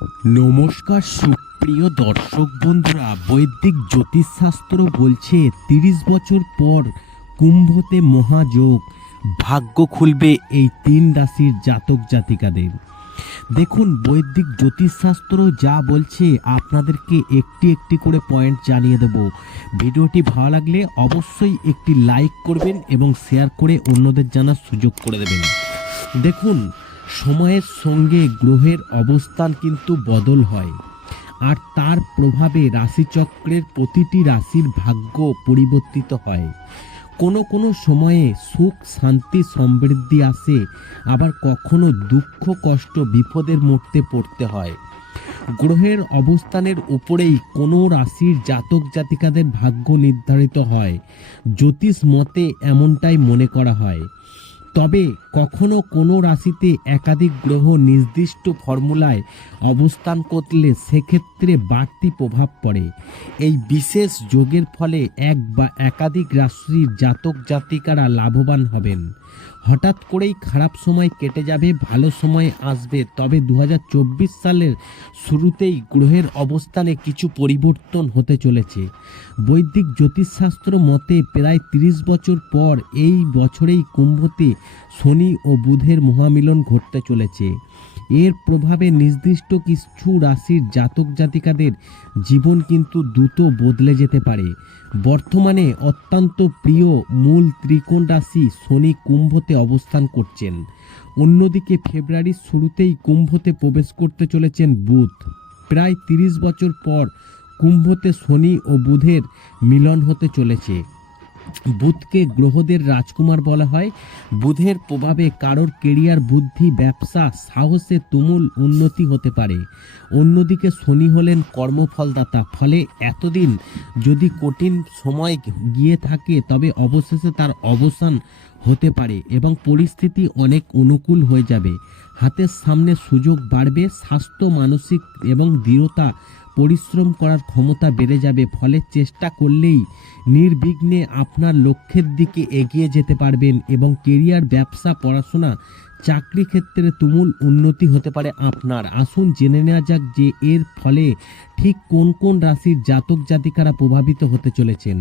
নমস্কার সুপ্রিয় দর্শক বন্ধুরা, বৈদিক জ্যোতিষশাস্ত্র বলছে তিরিশ বছর পর কুম্ভতে মহাযোগ। ভাগ্য খুলবে এই তিন রাশির জাতক জাতিকাদের। দেখুন, বৈদিক জ্যোতিষশাস্ত্র যা বলছে, আপনাদেরকে একটি একটি করে পয়েন্ট জানিয়ে দেব। ভিডিওটি ভালো লাগলে অবশ্যই একটি লাইক করবেন এবং শেয়ার করে অন্যদের জানার সুযোগ করে দেবেন। দেখুন সময়ের সঙ্গে গ্রহের অবস্থান কিন্তু বদল হয়। আর তার প্রভাবে রাশিচক্রের প্রতিটি রাশির ভাগ্য পরিবর্তিত হয়। কোনো কোনো সময়ে সুখ, শান্তি, সমৃদ্ধি আসে, আবার কখনো দুঃখ, কষ্ট, বিপদের মধ্যে পড়তে হয়। গ্রহের অবস্থানের উপরেই কোনো রাশির জাতক জাতিকাদের ভাগ্য নির্ধারিত হয়। জ্যোতিষ মতে এমনটাই মনে করা হয়। তবে কখনো কোনো রাশিতে একাধিক গ্রহ নির্দিষ্ট ফর্মুলায় অবস্থান করলে সেক্ষেত্রে বাড়তি প্রভাব পড়ে। এই বিশেষ যোগের ফলে এক বা একাধিক রাশির জাতক জাতিকারা লাভবান হবেন। হঠাৎ করেই খারাপ সময় কেটে যাবে, ভালো সময় আসবে। তবে দু হাজার চব্বিশ সালের শুরুতেই গ্রহের অবস্থানে কিছু পরিবর্তন হতে চলেছে। বৈদিক জ্যোতিষশাস্ত্র মতে প্রায় তিরিশ বছর পর এই বছরেই কুম্ভতে শনি ও বুধের মহামিলন ঘটতে চলেছে। এর প্রভাবে নির্দিষ্ট কিছু রাশির জাতক জাতিকাদের জীবন কিন্তু দ্রুত বদলে যেতে পারে। বর্তমানে অত্যন্ত প্রিয় মূল ত্রিকোণ রাশি শনি কুম্ভতে অবস্থান করছেন। অন্যদিকে ফেব্রুয়ারির শুরুতেই কুম্ভতে প্রবেশ করতে চলেছেন বুধ। প্রায় তিরিশ বছর পর কুম্ভতে শনি ও বুধের মিলন হতে চলেছে। বুধকে গ্রহদের রাজকুমার বলা হয়। বুধের প্রভাবে কারোর কেরিয়ার বুদ্ধি, ব্যবসা, সাহসে তুমুল উন্নতি হতে পারে। অন্যদিকে শনি হলেন কর্মফলদাতা, ফলে এতদিন যদি কঠিন সময় গিয়ে থাকে, তবে অবশেষে তার অবসান হতে পারে এবং পরিস্থিতি অনেক অনুকূল হয়ে যাবে। হাতের সামনে সুযোগ বাড়বে, স্বাস্থ্য, মানসিক এবং দৃঢ়তা পরিশ্রম করার ক্ষমতা বেড়ে যাবে, ফলে চেষ্টা করলেই নির্বিঘ্নে আপনার লক্ষ্যের দিকে এগিয়ে যেতে পারবেন এবং কেরিয়ার, ব্যবসা, পড়াশোনা চাকরি ক্ষেত্রে তুমুল উন্নতি হতে পারে আপনার। আসুন জেনে নেওয়া যাক যে এর ফলে ঠিক কোন কোন রাশির জাতক জাতিকারা প্রভাবিত হতে চলেছেন।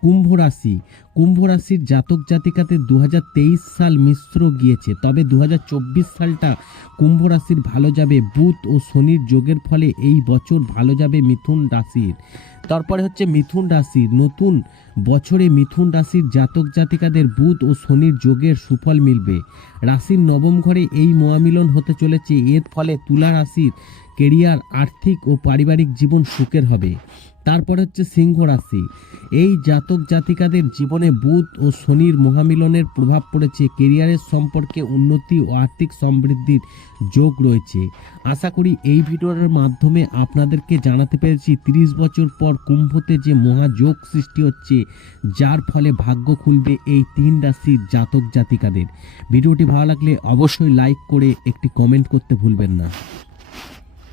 কুম্ভ রাশি। কুম্ভ রাশির জাতক জাতিকাতে দু হাজার তেইশ সাল মিশ্র গিয়েছে, তবে দু হাজার চব্বিশ সালটা কুম্ভ রাশির ভালো যাবে। বুধ ও শনির যোগের ফলে এই বছর ভালো যাবে মিথুন রাশির। তারপরে হচ্ছে মিথুন রাশি। নতুন বছরে মিথুন রাশির জাতক জাতিকাদের বুধ ও শনির যোগের সুফল মিলবে। রাশির নবম ঘরে এই মহামিলন হতে চলেছে। এর ফলে তুলা রাশির কেরিয়ার, আর্থিক ও পারিবারিক জীবন সুখের হবে। তারপর হচ্ছে সিংহ রাশি। এই জাতক জাতিকাদের জীবনে বুধ ও শনির মহামিলনের প্রভাব পড়েছে। কেরিয়ারের সম্পর্কে উন্নতি ও আর্থিক সমৃদ্ধির যোগ রয়েছে। আশা করি এই ভিডিওর মাধ্যমে আপনাদেরকে জানাতে পেরেছি তিরিশ বছর পর কুম্ভতে যে মহাযোগ সৃষ্টি হচ্ছে, যার ফলে ভাগ্য খুলবে এই তিন রাশির জাতক জাতিকাদের। ভিডিওটি ভালো লাগলে অবশ্যই লাইক করে একটি কমেন্ট করতে ভুলবেন না।